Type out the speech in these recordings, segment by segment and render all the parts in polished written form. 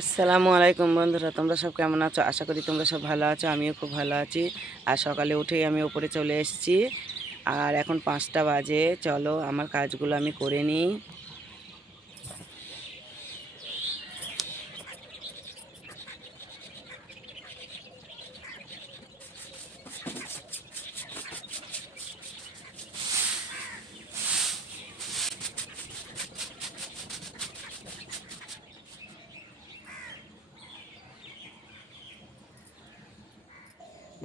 আসসালামু আলাইকুম বন্ধুরা, তোমরা সব কেমন আছো? আশা করি তোমরা সব ভালো আছো। আমিও খুব ভালো আছি। আর সকালে উঠেই আমি উপরে চলে এসেছি। আর এখন 5টা বাজে। চলো আমার কাজগুলো আমি করে নিই।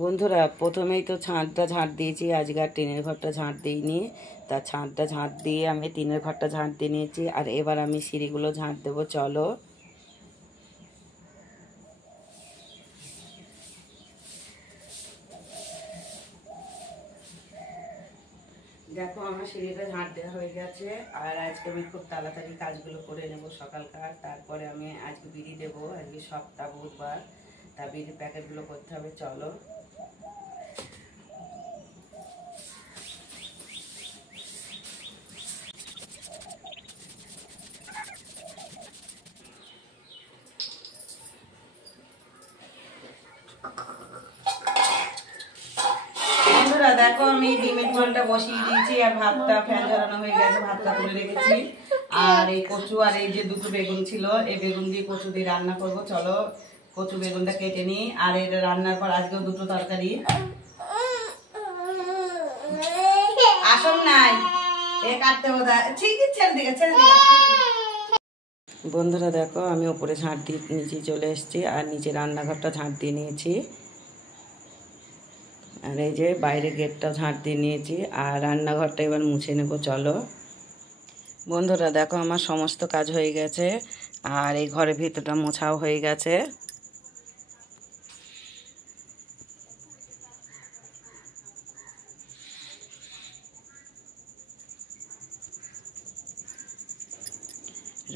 বন্ধুরা, প্রথমেই তো ছাদটা ঝাঁট দিয়েছি। আজকে আর টিনের ঘরটা ঝাঁট দিইনি। তা ছাদটা ঝাঁট দিয়ে আমি টিনের ঘরটা ঝাঁট দিয়ে নিয়েছি। আর এবার আমি সিঁড়িগুলো ঝাঁট দেবো। চলো দেখো, আমার সিঁড়িটা ঝাঁট দেওয়া হয়ে গেছে। আর আজকে আমি খুব তাড়াতাড়ি কাজগুলো করে নেব সকালকার। তারপরে আমি আজকে বিড়ি দেবো। আজকে সপ্তাহ বুধবার, তা বিড়ির প্যাকেটগুলো করতে হবে। চলো বন্ধুরা, দেখো আমি ডিমের ঝোলটা বসিয়ে দিয়েছি। আর ভাতটা ফ্যান ঝরানো হয়ে গেছে, ভাতটা তুলে রেখেছি। আর এই কচু আর এই যে দুটো বেগুন ছিল, এই বেগুন দিয়ে কচু দিয়ে রান্না করব। চলো কচু বেগুনটা কেটে নিই। আর এটা রান্নার পর আজকেও দুটো তরকারি। আসল নাই এ কাটতে বোধ ঠিক ছেড়ে দিকে ছেড়ে দিকে। বন্ধুরা দেখো, আমি ওপরে ঝাঁট দিয়ে নিচে চলে এসেছি। আর নিচে রান্নাঘরটা ঝাঁট দিয়ে নিয়েছি। আর এই যে বাইরে গেটটা ঝাঁট দিয়ে নিয়েছি। আর রান্নাঘরটা এবার মুছে নেব। চলো বন্ধুরা দেখো, আমার সমস্ত কাজ হয়ে গেছে। আর এই ঘরের ভিতরটা মোছাও হয়ে গেছে।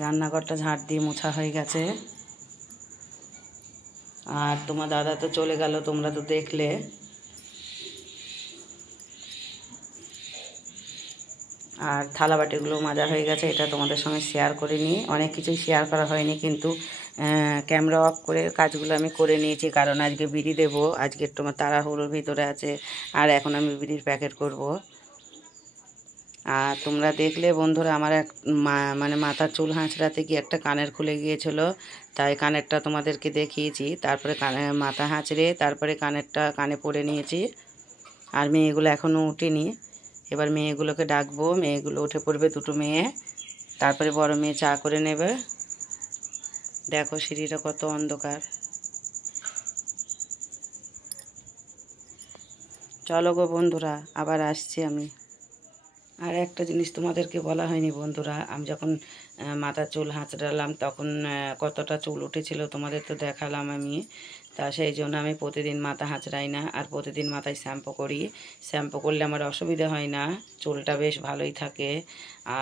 রান্নাঘরটা ঝাঁট দিয়ে মোছা হয়ে গেছে। আর তোমার দাদা তো চলে গেল, তোমরা তো দেখলে। আর থালা বাটিগুলো মাজা হয়ে গেছে। এটা তোমাদের সঙ্গে শেয়ার করিনি, অনেক কিছুই শেয়ার করা হয়নি, কিন্তু ক্যামেরা অফ করে কাজগুলো আমি করে নিয়েছি। কারণ আজকে বিড়ি দেবো। আজকে তোমার তাড়াহুড়োর ভিতরে আছে। আর এখন আমি বিড়ির প্যাকেট করব। আর তোমরা দেখলে বন্ধুরা, আমার এক মানে মাথার চুল হাঁচড়াতে গিয়ে একটা কানের খুলে গিয়েছিল। তাই কানেরটা তোমাদেরকে দেখিয়েছি। তারপরে মাথা হাঁচড়ে তারপরে কানেরটা কানে পরে নিয়েছি। আর মেয়েগুলো এখনও উঠেনি। এবার মেয়েগুলোকে ডাকবো। মেয়েগুলো উঠে পড়বে, দুটো মেয়ে। তারপরে বড় মেয়ে চা করে নেবে। দেখো সিঁড়িটা কত অন্ধকার। চলো গো বন্ধুরা, আবার আসছি আমি। আর একটা জিনিস তোমাদেরকে বলা হয়নি বন্ধুরা, আমি যখন মাথার চুল হাঁচড়ালাম তখন কতটা চুল উঠেছিল তোমাদের তো দেখালাম আমি। তা সেই জন্য আমি প্রতিদিন মাথা হাঁচড়াই না। আর প্রতিদিন মাথায় শ্যাম্পু করি। শ্যাম্পু করলে আমার অসুবিধা হয় না, চুলটা বেশ ভালোই থাকে।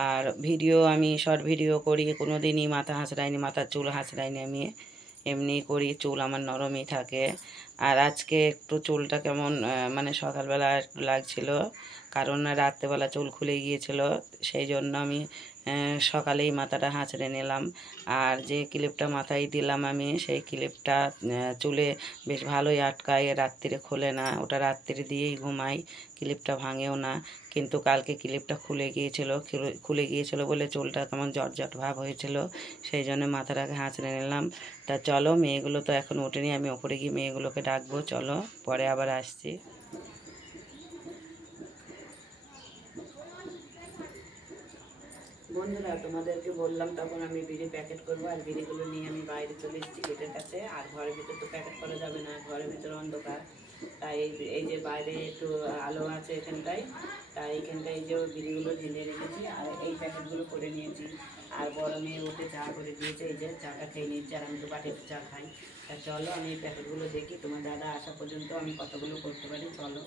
আর ভিডিও আমি শর্ট ভিডিও করি, কোনো দিনই মাথা হাঁচড়াইনি, মাথার চুল হাঁচড়াইনি আমি। এমনি করি, চুল আমার নরমই থাকে। আর আজকে একটু চুলটা কেমন মানে সকালবেলা একটু লাগছিল, কারণ রাত্রেবেলা চুল খুলে গিয়েছিল। সেই জন্য আমি সকালেই মাথাটা হাঁচড়ে নিলাম। আর যে ক্লিপটা মাথায় দিলাম আমি, সেই ক্লিপটা চুলে বেশ ভালোই আটকায়, রাত্রিরে খোলে না। ওটা রাত্রি দিয়েই ঘুমাই, ক্লিপটা ভাঙেও না। কিন্তু কালকে ক্লিপটা খুলে গিয়েছিল বলে চুলটা কেমন জটজট ভাব হয়েছিল। সেই জন্য মাথাটাকে হাঁচড়ে নিলাম। তা চলো, মেয়েগুলো তো এখন ওঠেনি, আমি ওপরে গিয়ে মেয়েগুলোকে ডাকবো। চলো পরে আবার আসছি। বন্ধুরা, তোমাদেরকে বললাম তখন আমি বিড়ি প্যাকেট করবো। আর বিড়িগুলো নিয়ে আমি বাইরে চলে এসেছি গেটের কাছে। আর ঘরের ভিতর তো প্যাকেট করা যাবে না, ঘরের ভিতর অন্ধকার। তাই এই যে বাইরে একটু আলো আছে এখানটায়, তাই এইখানটায় এই যে বিড়িগুলো ঢেলে রেখেছি। আর এই প্যাকেটগুলো করে নিয়েছি। আর বড় মেয়ে ওকে চা করে দিয়েছে, এই যে চাটা খেয়ে নিয়েছি। আর আমি তো বাটিতে চা খাই। তা চলো আমি এই প্যাকেটগুলো দেখি, তোমার দাদা আসা পর্যন্ত আমি কতগুলো করতে পারি। চলো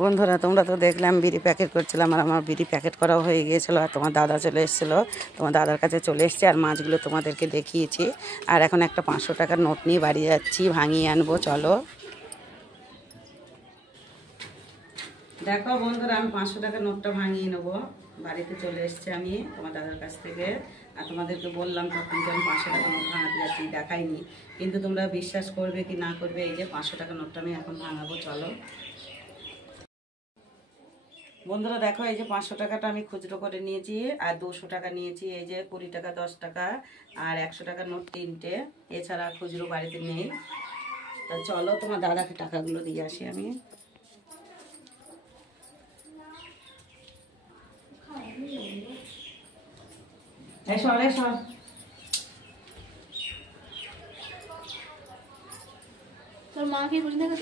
বন্ধুরা তোমরা তো দেখলাম বিড়ি প্যাকেট করছিলাম, আর আমার বিড়ি প্যাকেট করাও হয়ে গিয়েছিলো। আর তোমার দাদা চলে এসেছিলো, তোমার দাদার কাছে চলে এসছে। আর মাছগুলো তোমাদেরকে দেখিয়েছি। আর এখন একটা 500 টাকার নোট নিয়ে বাড়ি যাচ্ছি, ভাঙিয়ে আনবো। চলো দেখো বন্ধুরা, আমি 500 টাকার নোটটা ভাঙিয়ে নেবো। বাড়িতে চলে এসছে আমি তোমার দাদার কাছ থেকে। আর তোমাদেরকে বললাম তখন যে আমি 500 টাকার নোট ভাঙাতে যাচ্ছি, দেখাইনি। কিন্তু তোমরা বিশ্বাস করবে কি না করবে, এই যে 500 টাকার নোটটা আমি এখন ভাঙাবো। চলো বন্ধুরা দেখো, এই যে 500 টাকাটা আমি খুচরো করে নিয়েছি, আর 200 টাকা নিয়েছি। এই যে 20 টাকা, 10 টাকা আর 100 টাকার নোট 3টে। এছাড়া খুচরো বাড়িতে নেই। তা চলো তোমার দাদাকে টাকাগুলো দিয়ে আসি আমি। এসো এসো। তোর মা কি বলি দেখা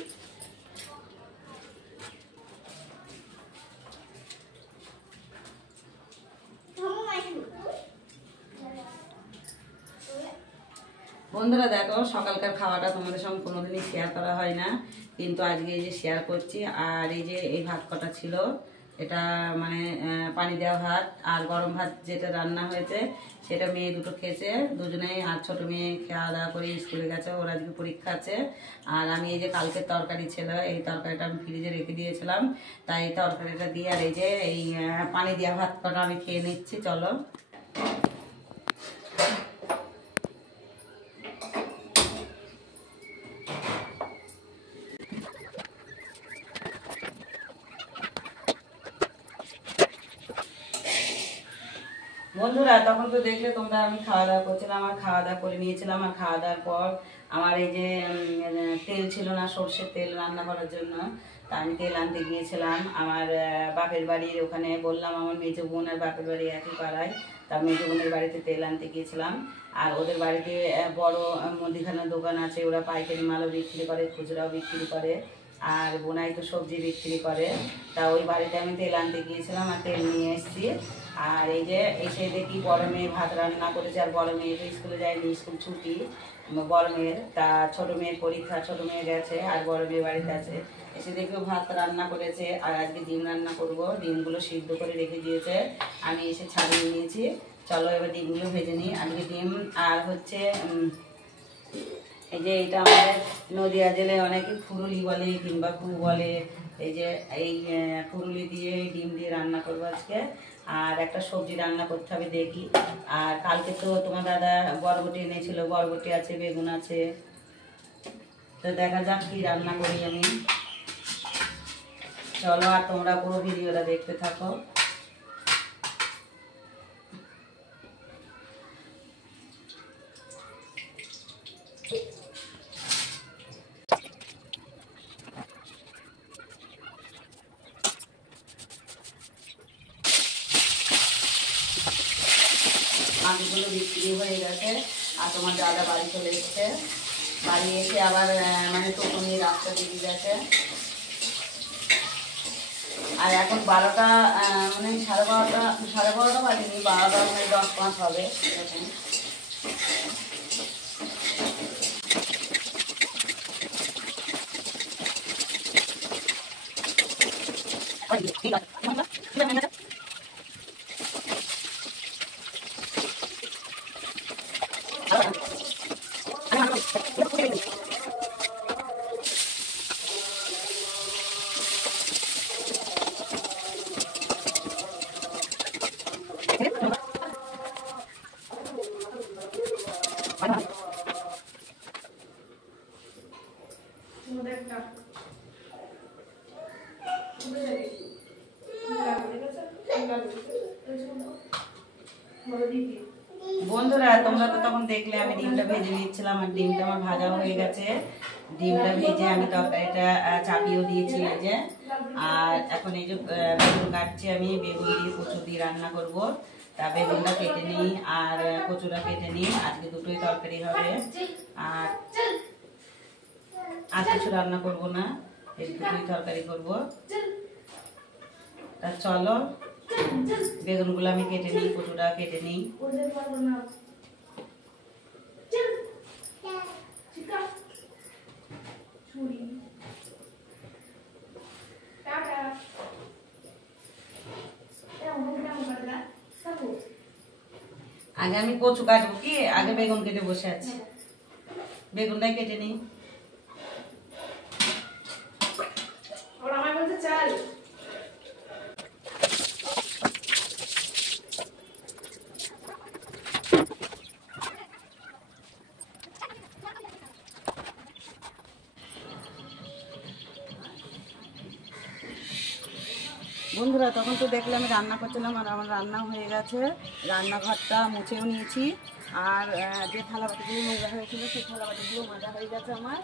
বন্ধুরা দেখো, সকালকার খাওয়াটা তোমাদের সঙ্গে কোনোদিনই শেয়ার করা হয় না, কিন্তু আজকে এই যে শেয়ার করছি। আর এই যে এই ভাত কটা ছিল, এটা মানে পানি দেওয়া ভাত। আর গরম ভাত যেটা রান্না হয়েছে সেটা মেয়ে দুটো খেয়েছে, দুজনেই। আর ছোটো মেয়ে খাওয়া দাওয়া করে স্কুলে গেছে, ওর আজকে পরীক্ষা আছে। আর আমি এই যে কালকের তরকারি ছিল, এই তরকারিটা আমি ফ্রিজে রেখে দিয়েছিলাম, তাই এই তরকারিটা দিয়ে আর এই যে এই পানি দেওয়া ভাত কটা আমি খেয়ে নিচ্ছি। চলো বন্ধুরা, তখন তো দেখলে তোমরা আমি খাওয়া দাওয়া করছিলাম। আর খাওয়া দাওয়া করে নিয়েছিলাম। আর খাওয়া দাওয়ার পর আমার এই যে তেল ছিল না, সর্ষের তেল রান্না করার জন্য, তা আমি তেল আনতে গিয়েছিলাম আমার বাপের বাড়ির ওখানে। বললাম আমার মেজো বোন আর বাপের বাড়ি একই পাড়ায়, তা মেজো বোনের বাড়িতে তেল আনতে গিয়েছিলাম। আর ওদের বাড়িতে বড় মুদিখানার দোকান আছে, ওরা পাইকারি মালও বিক্রি করে, খুচরাও বিক্রি করে। আর বোনাই তো সবজি বিক্রি করে। তা ওই বাড়িতে আমি তেল আনতে গিয়েছিলাম, আর তেল নিয়ে এসেছি। আর এই যে এসে দেখি বড় মেয়ে ভাত রান্না করেছে। আর বড় মেয়ে তো স্কুলে যায়নি, স্কুল ছুটি বড় মেয়ের। তা ছোটো মেয়ের পরীক্ষা, ছোটো মেয়ে গেছে, আর বড় মেয়ে বাড়িতে আছে। এসে দেখি ভাত রান্না করেছে। আর আজকে ডিম রান্না করব, ডিমগুলো সিদ্ধ করে রেখে দিয়েছে, আমি এসে ছাড়িয়ে নিয়েছি। চলো এবার ডিমগুলো ভেজে নিই। আজকে ডিম আর হচ্ছে এই যে এটা আমাদের নদিয়া জেলায় অনেকে ফুরুলি বলে কিংবা ফু বলে। এই যে এই ফুরুলি দিয়ে ডিম দিয়ে রান্না করবো আজকে। আর একটা সবজি রান্না করতে হবে, দেখি। আর কালকে তো তোমার দাদা বরবটি এনেছিল, বরবটি আছে, বেগুন আছে। তো দেখা যাক কি রান্না করি আমি। চলো, আর তোমরা পুরো ভিডিওটা দেখতে থাকো। মাছগুলো বিক্রি হয়ে গেছে, আর তোমার দাদা বাড়ি চলে এসছে। বাড়ি এসে আবার মানে টোটো নিয়ে রাস্তা দিয়ে গেছে। আর এখন 12টা মানে সাড়ে বারোটা বাজেনি, 12টা মানে 10:05 হবে এখন। বন্ধুরা তোমরা তো তখন দেখলে আমি ডিমটা ভেজে নিচ্ছিলাম, আর ডিমটা আমার ভাজা হয়ে গেছে। ডিমটা ভেজে আমি তরকারিটা চাপিয়েও দিয়েছি এই যে। আর এখন এই যে বেগুন কাটছি আমি, বেগুন দিয়ে কচু দিয়ে রান্না করব। তা বেগুনটা কেটে নিই আর কচুটা কেটে নিই, আজকে দুটোই তরকারি হবে। আর কিছু রান্না করব না, এই দুটোই তরকারি করব। তা চলো বেগুনগুলো আমি কেটে নিই, কচুটা কেটে নিই। আগে আমি কচু কাটবো, কি আগে বেগুন কেটে বসে আছি, বেগুনটাই কেটে নিই। আমার বলতে চাল বন্ধুরা তখন তো দেখলে আমি রান্না করছিলাম, আর আমার রান্নাও হয়ে গেছে, রান্নাঘরটা মুছেও নিয়েছি, আর যে থালা বাটিগুলো নোংরা হয়েছিল সেই থালা বাটিগুলো মাজা হয়ে গেছে আমার,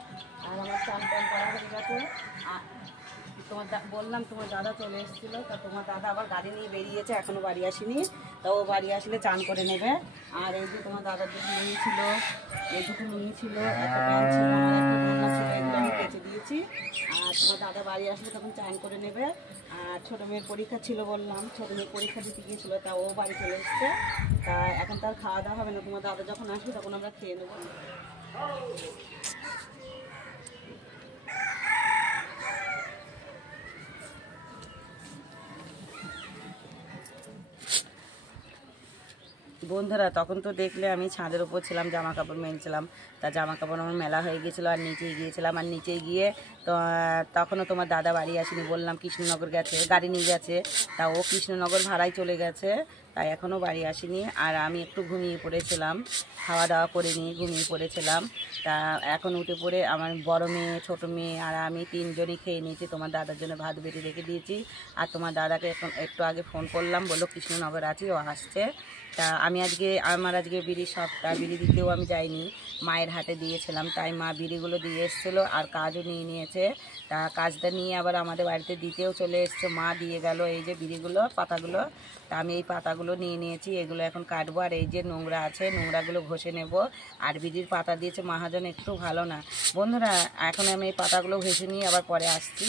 আর আমার চান টান করা হয়ে গেছে। আর তোমার বললাম তোমার দাদা চলে এসেছিলো, তা তোমার দাদা আবার গাড়ি নিয়ে বেরিয়েছে, এখনও বাড়ি আসেনি, তা ও বাড়ি আসলে চান করে নেবে। আর এই যে তোমার দাদার দুটো লুঙ্গি ছিল, এই দুটো লুঙ্গি ছিল, একটা প্যান্ট ছিল, আমার একটা ঢাকা ছিল, এগুলো আমি কেচে দিয়েছি। আর তোমার দাদা বাড়ি আসলে তখন চান করে নেবে। আর ছোটো মেয়ের পরীক্ষা ছিল বললাম, ছোটো মেয়ের পরীক্ষা দিতে গিয়েছিলো, তা ও বাড়ি চলে এসছে, তা এখন তার খাওয়া দাওয়া হবে না, তোমার দাদা যখন আসবে তখন আমরা খেয়ে নেবো। বন্ধুরা তখন তো দেখলে আমি ছাদের উপর ছিলাম, জামা কাপড় মেলছিলাম, তা জামা কাপড় আমার মেলা হয়ে গিয়েছিলো, আর নিচেই গিয়েছিলাম, আর নিচে গিয়ে তো তখনও তোমার দাদা বাড়ি আসেনি, বললাম কৃষ্ণনগর গেছে, গাড়ি নিয়ে গেছে, তা ও কৃষ্ণনগর ভাড়ায় চলে গেছে, তাই এখনও বাড়ি আসেনি। আর আমি একটু ঘুমিয়ে পড়েছিলাম, খাওয়া দাওয়া করে নিয়ে ঘুমিয়ে পড়েছিলাম। তা এখন উঠে পড়ে আমার বড় মেয়ে, ছোটো মেয়ে আর আমি তিনজনই খেয়ে নিয়েছি, তোমার দাদার জন্য ভাত বেড়ে রেখে দিয়েছি। আর তোমার দাদাকে এখন একটু আগে ফোন করলাম, বললো কৃষ্ণনগর আছি, ও আসছে। তা আমি আমার আজকে বিড়ির সপ্তাহ, বিড়ি দিতেও আমি যাইনি, মায়ের হাতে দিয়েছিলাম, তাই মা বিড়িগুলো দিয়ে এসেছিলো, আর কাজও নিয়ে নিয়েছে, তা কাজটা নিয়ে আবার আমাদের বাড়িতে দিতেও চলে এসছে, মা দিয়ে গেল এই যে বিড়িগুলো, পাতাগুলো, তা আমি এই পাতাগুলো নিয়ে নিয়েছি, এগুলো এখন কাটবো, আর এই যে নোংরা আছে নোংরাগুলো ঘষে নেব। আর বিড়ির পাতা দিয়েছে মহাজন, একটু ভালো না বন্ধুরা, এখন আমি এই পাতাগুলো ঘষে নিয়ে আবার পরে আসছি।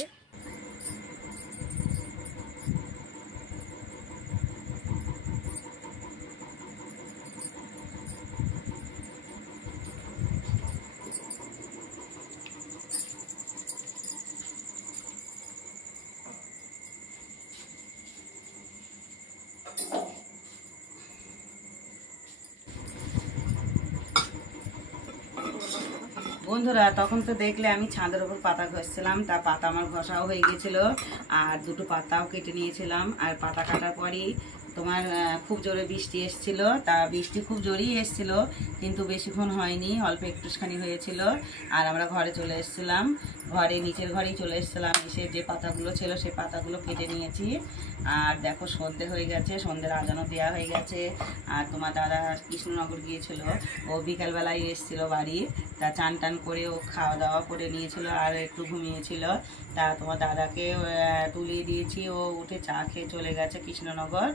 বন্ধুরা তখন তো দেখলে আমি ছাদের উপর পাতা ঘষছিলাম, তা পাতা আমার ঘষাও হয়ে গেছিলো, আর দুটো পাতাও কেটে নিয়েছিলাম। আর পাতা কাটার পরই তোমার খুব জোরে বৃষ্টি এসছিল, তা বৃষ্টি খুব জোরেই এসছিল, কিন্তু বেশিক্ষণ হয়নি, অল্প একটুখানি হয়েছিল। আর আমরা ঘরে চলে এসেছিলাম, নিচের ঘরেই চলে এসেছিলাম, এসে যে পাতাগুলো ছিল সেই পাতাগুলো কেটে নিয়েছি। আর দেখো সন্ধে হয়ে গেছে, সন্ধ্যের আজানও দেওয়া হয়ে গেছে। আর তোমার দাদা কৃষ্ণনগর গিয়েছিল, ও বিকালবেলায় এসেছিল বাড়ি, তা চান টান করে ও খাওয়া দাওয়া করে নিয়েছিল, আর একটু ঘুমিয়েছিল। তা তোমার দাদাকে তুলিয়ে দিয়েছি, ও উঠে চা খেয়ে চলে গেছে কৃষ্ণনগর,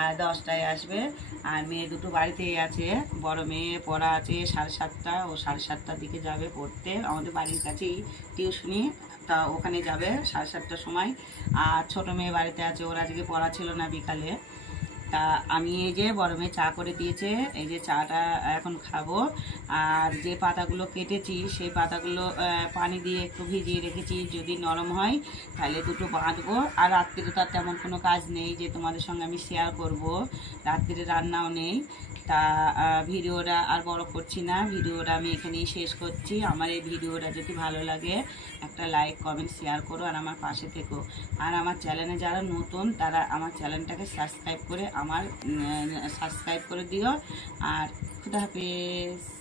আর 10টায় আসবে। আর মেয়ে দুটো বাড়িতেই আছে, বড় মেয়ে পড়া আছে 7:30, ও 7:30টার দিকে যাবে পড়তে, আমাদের বাড়ির কাছেই টিউশনি, তা ওখানে যাবে 7:30টার সময়। আর ছোটো মেয়ে বাড়িতে আছে, ওর আজকে পড়া ছিল না বিকালে। তা আমি এই যে বড় মেয়ে চা করে দিয়েছে, এই যে চাটা এখন খাবো। আর যে পাতাগুলো কেটেছি সেই পাতাগুলো পানি দিয়ে একটু ভিজিয়ে রেখেছি, যদি নরম হয় তাহলে দুটো বাঁধবো। আর রাত্রিরে তো আর তেমন কোনো কাজ নেই যে তোমাদের সঙ্গে আমি শেয়ার করব, রাত্রিরে রান্নাও নেই। তা ভিডিওটা আর বড় করছি না, ভিডিওটা আমি এখানেই শেষ করছি। আমার এই ভিডিওটা যদি ভালো লাগে একটা লাইক কমেন্ট শেয়ার করো, আর আমার পাশে থেকো। আর আমার চ্যানেলে যারা নতুন তারা আমার চ্যানেলটাকে সাবস্ক্রাইব করে দিও। আর খুদা হাফেজ।